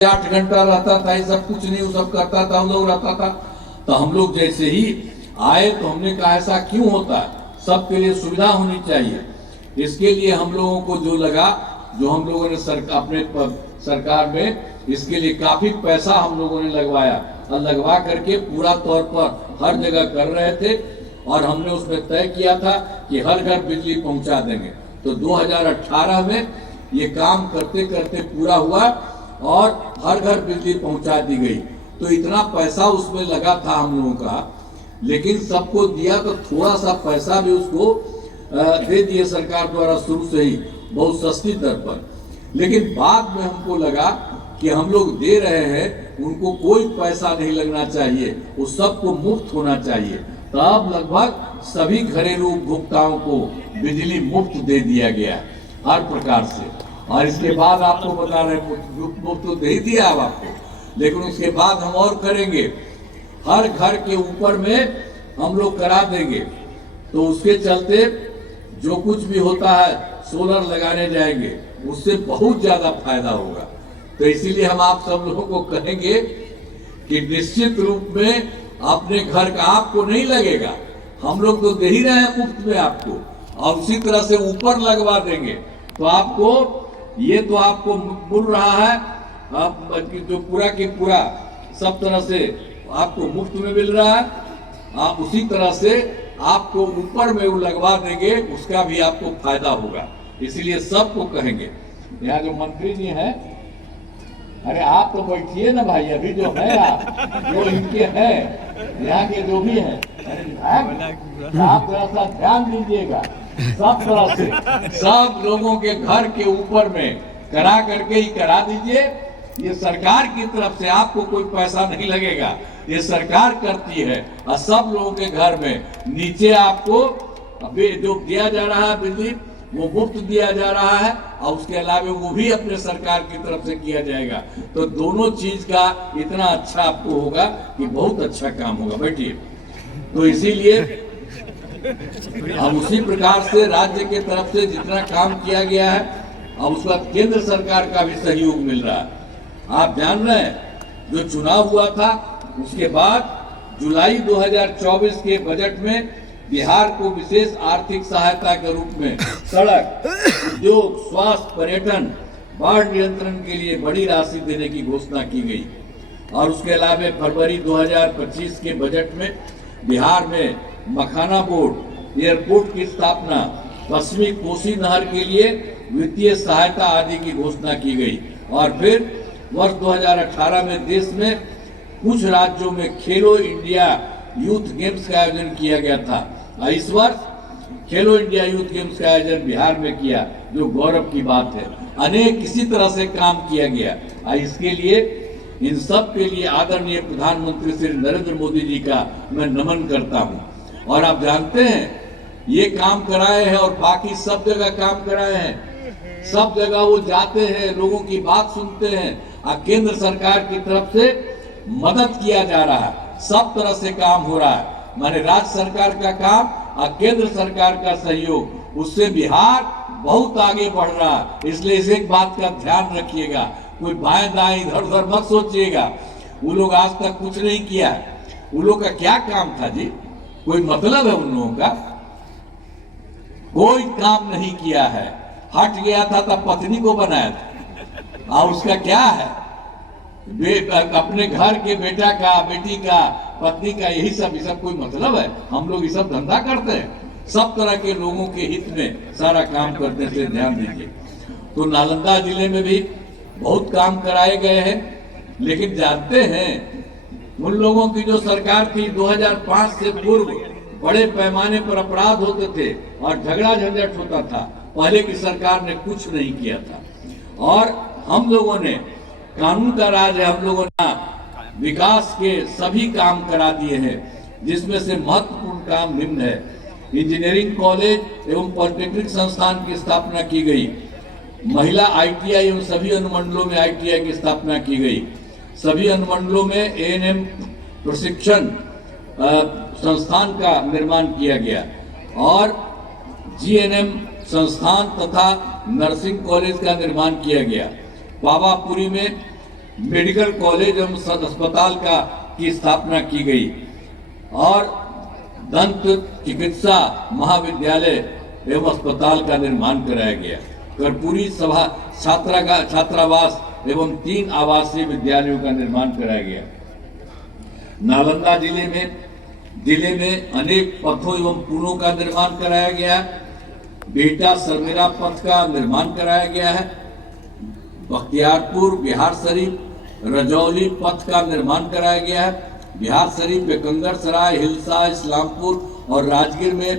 8 घंटा रहता था, ये सब कुछ नहीं, वो सब करता था, हम लोग रहता था। तो हम लोग जैसे ही आए तो हमने कहा ऐसा क्यों होता है, सबके लिए सुविधा होनी चाहिए। इसके लिए हम लोगों को जो लगा, जो हम लोगों ने अपने सरकार में इसके लिए काफी पैसा हम लोगों ने लगवाया और लगवा करके पूरा तौर पर हर जगह कर रहे थे। और हमने उसमें तय किया था कि हर घर बिजली पहुंचा देंगे। तो 2018 में ये काम करते करते पूरा हुआ और हर घर बिजली पहुंचा दी गई। तो इतना पैसा उसमें लगा था हम लोगों का, लेकिन सबको दिया तो थोड़ा सा पैसा भी उसको दे दिए सरकार द्वारा शुरू से ही बहुत सस्ती दर पर। लेकिन बाद में हमको लगा कि हम लोग दे रहे हैं, उनको कोई पैसा नहीं लगना चाहिए, वो सबको मुफ्त होना चाहिए। तब लगभग सभी घरेलू उपभोक्ताओं को बिजली मुफ्त दे दिया गया हर प्रकार से। और इसके बाद आपको बता रहे मुफ्त तो दे ही दिया अब आपको, लेकिन उसके बाद हम और करेंगे, हर घर के ऊपर में हम लोग करा देंगे। तो उसके चलते जो कुछ भी होता है सोलर लगाने जाएंगे, उससे बहुत ज्यादा फायदा होगा। तो इसीलिए हम आप सब लोगों को कहेंगे कि निश्चित रूप में अपने घर का आपको नहीं लगेगा, हम लोग तो दे ही रहे हैं मुफ्त में आपको, और उसी तरह से ऊपर लगवा देंगे तो आपको ये तो आपको मिल रहा है, आप जो पूरा की पूरा सब तरह से आपको मुफ्त में मिल रहा है, आप उसी तरह से आपको ऊपर में वो लगवा देंगे, उसका भी आपको फायदा होगा। इसीलिए सबको कहेंगे। यहाँ जो मंत्री जी हैं, अरे आप तो बैठिए ना भाई, अभी जो है आप जो इनके हैं यहाँ के जो भी हैं, आप थोड़ा सा ध्यान दीजिएगा। सब तरह से सब लोगों के घर के ऊपर में करा करके ही करा दीजिए। ये सरकार की तरफ से आपको कोई पैसा नहीं लगेगा, ये सरकार करती है। और सब लोगों के घर में नीचे आपको अभी जो दिया जा रहा है बिजली, वो मुफ्त दिया जा रहा है, और उसके अलावा वो भी अपने सरकार की तरफ से किया जाएगा। तो दोनों चीज का इतना अच्छा आपको होगा कि बहुत अच्छा काम होगा। बैठिए। तो इसीलिए अब उसी प्रकार से राज्य के तरफ से जितना काम किया गया है, अब उसका केंद्र सरकार का भी सहयोग मिल रहा है। आप जान रहे हैं, जो चुनाव हुआ था उसके बाद जुलाई 2024 के बजट में बिहार को विशेष आर्थिक सहायता के रूप में सड़क, उद्योग, स्वास्थ्य, पर्यटन, बाढ़ नियंत्रण के लिए बड़ी राशि देने की घोषणा की गई। और उसके अलावा फरवरी 2025 के बजट में बिहार में मखाना बोर्ड, एयरपोर्ट की स्थापना, पश्चिमी कोसी नहर के लिए वित्तीय सहायता आदि की घोषणा की गई। और फिर वर्ष 2018 में देश में कुछ राज्यों में खेलो इंडिया यूथ गेम्स का आयोजन किया गया था। इस वर्ष खेलो इंडिया यूथ गेम्स का आयोजन बिहार में किया, जो गौरव की बात है। अनेक इसी तरह से काम किया गया। इसके लिए इन सब के लिए आदरणीय प्रधानमंत्री श्री नरेंद्र मोदी जी का मैं नमन करता हूँ। और आप जानते हैं, ये काम कराए हैं और बाकी सब जगह काम कराए हैं। सब जगह वो जाते हैं, लोगों की बात सुनते हैं, और केंद्र सरकार की तरफ से मदद किया जा रहा है। सब तरह से काम हो रहा है, माने राज्य सरकार का काम और केंद्र सरकार का सहयोग, उससे बिहार बहुत आगे बढ़ रहा है। इसलिए इस एक बात का ध्यान रखिएगा, कोई बाएं दाएं इधर उधर मत सोचिएगा। वो लोग आज तक कुछ नहीं किया, वो लोग का क्या काम था जी? कोई मतलब है उन लोगों का? कोई काम नहीं किया है। हट गया था तब पत्नी को बनाया था, और उसका क्या है? अपने घर के बेटा का, बेटी का, पत्नी का, यही सब कोई मतलब है? हम लोग ये सब धंधा करते हैं, सब तरह के लोगों के हित में सारा काम करने से ध्यान दीजिए। तो नालंदा जिले में भी बहुत काम कराए गए हैं। लेकिन जानते हैं, उन लोगों की जो सरकार थी 2005 से पूर्व बड़े पैमाने पर अपराध होते थे और झगड़ा झंझट होता था। पहले की सरकार ने कुछ नहीं किया था, और हम लोगों ने, कानून का राज है, हम लोगों ने विकास के सभी काम करा दिए हैं, जिसमें से महत्वपूर्ण काम निम्न है। इंजीनियरिंग कॉलेज एवं पॉलिटेक्निक संस्थान की स्थापना की गई, महिला ITI एवं सभी अनुमंडलों में ITI की स्थापना की गई, सभी अनुमंडलों में ANM प्रशिक्षण संस्थान का निर्माण किया गया, और GNM संस्थान तथा नर्सिंग कॉलेज का निर्माण किया गया। पावापुरी में मेडिकल कॉलेज एवं सद अस्पताल की स्थापना की गई और दंत चिकित्सा महाविद्यालय एवं अस्पताल का निर्माण कराया गया। कर्पूरी सभा छात्रावास एवं 3 आवासीय विद्यालयों का निर्माण कराया गया। नालंदा जिले में अनेक पथों एवं पुलों का निर्माण कराया गया। बेटा सरमेरा पथ का निर्माण कराया गया है। बख्तियारपुर बिहार शरीफ रजौली पथ का निर्माण कराया गया है। बिहार शरीफ बेकंगर सराय हिलसा इस्लामपुर और राजगीर में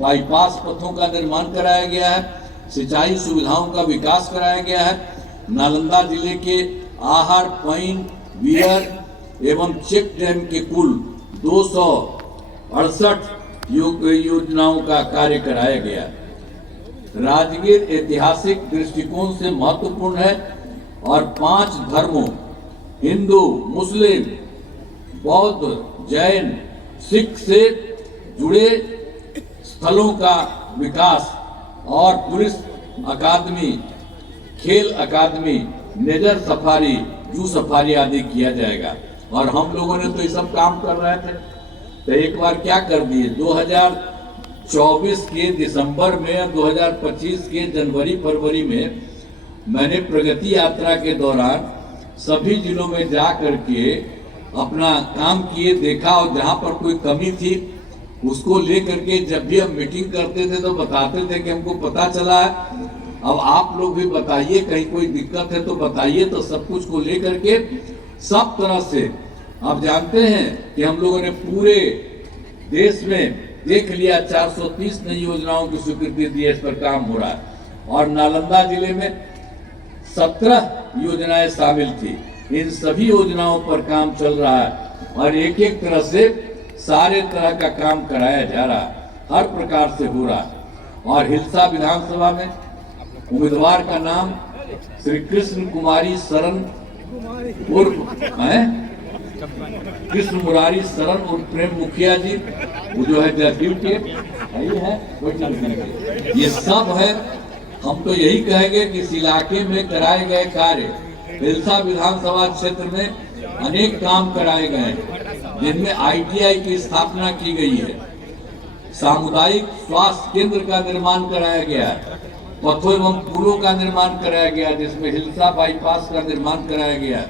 बाईपास पथों का निर्माण कराया गया है। सिंचाई सुविधाओं का विकास कराया गया है। नालंदा जिले के आहर पैन वियर एवं चेक डैम के कुल 268 योजनाओं का कार्य कराया गया। राजगीर ऐतिहासिक दृष्टिकोण से महत्वपूर्ण है और 5 धर्मों हिंदू, मुस्लिम, बौद्ध, जैन, सिख से जुड़े स्थलों का विकास और पुलिस अकादमी, खेल अकादमी, नेचर सफारी, जू सफारी आदि किया जाएगा। और हम लोगों ने तो ये सब काम कर रहे थे, तो एक बार क्या कर दिए, 2024 के दिसंबर में और 2025 के जनवरी फरवरी में मैंने प्रगति यात्रा के दौरान सभी जिलों में जा करके अपना काम किए, देखा और जहाँ पर कोई कमी थी उसको लेकर के जब भी हम मीटिंग करते थे तो बताते थे कि हमको पता चला है। अब आप लोग भी बताइए, कहीं कोई दिक्कत है तो बताइए। तो सब कुछ को लेकर के सब तरह से आप जानते हैं कि हम लोगों ने पूरे देश में देख लिया, 430 नई योजनाओं की स्वीकृति दी है, इस पर काम हो रहा है। और नालंदा जिले में 17 योजनाएं शामिल थी। इन सभी योजनाओं पर काम चल रहा है और एक एक तरह से सारे तरह का काम कराया जा रहा है, हर प्रकार से हो रहा है। और हिलसा विधानसभा में उम्मीदवार का नाम श्री कृष्ण कुमारी शरण उर्फ कृष्ण मुरारी शरण उर्फ प्रेम मुखिया जी, वो जो है जदयू के है, ये सब है। हम तो यही कहेंगे कि इस इलाके में कराए गए कार्य, हिलसा विधानसभा क्षेत्र में अनेक काम कराए गए हैं, जिनमें ITI की स्थापना की गई है, सामुदायिक स्वास्थ्य केंद्र का निर्माण कराया गया है, पथों एवं पुलों का निर्माण कराया गया, जिसमें हिलसा बाईपास का निर्माण कराया गया।